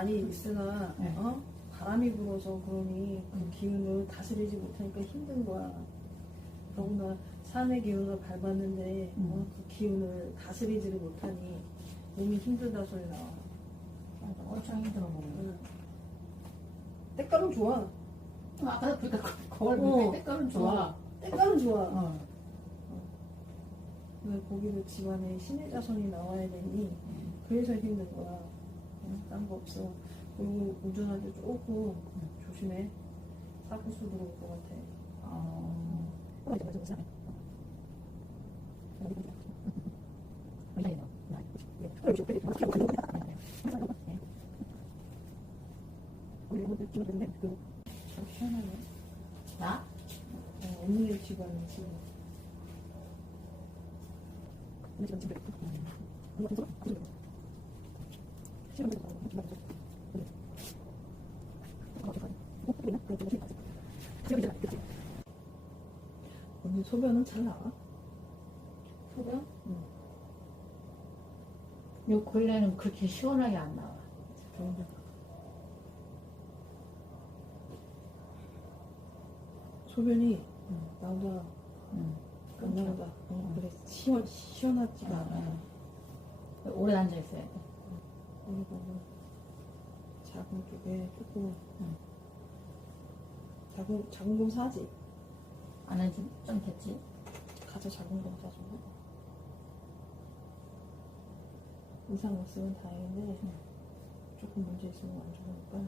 많이 있으나 네. 어? 바람이 불어서 그러니 그 음. 기운을 다스리지 못하니까 힘든 거야. 더구나 산의 기운을 밟았는데 어? 음. 그 기운을 다스리지를 못하니 몸이 힘들다 소리 나와. 맞아, 엄청 힘들어 보이네. 응. 때깔은 좋아. 아까 그러니까 거울 어. 밑에 색깔은 좋아. 때깔은 좋아. 어. 근데 거기도 집안에 신의 자손이 나와야 되니 그래서 힘든 거야. 딴 거 없어. 그리고 운전할 때 조금 조심해. 사고수 들어올 것 같아. 어. 참 희한하네. 나? 어, 언니의 집안은 지금. 언니 소변은 잘 나와? 소변? 응. 요 근래는 그렇게 시원하게 안 나와. 그런데 소변이 응. 나오다 응. 안 나오다. 어, 그래 시원 시원하지가 않아. 응. 오래 앉아 있어야 돼. 거는 작은 쪽에 조금 응. 작은 건 사지. 안 해도 좀 됐지. 작은 건 사줘. 이상 없으면 다행인데 응. 조금 문제 있으면 안 좋으니까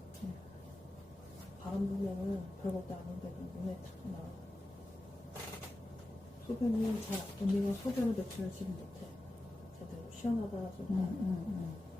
바람 불면은 별것도 아닌데도 눈에 탁 나와. 소변이 잘 언니가 소변을 배출을 지금 못해. 제대로 시원하다 소리. 응, 응, 응.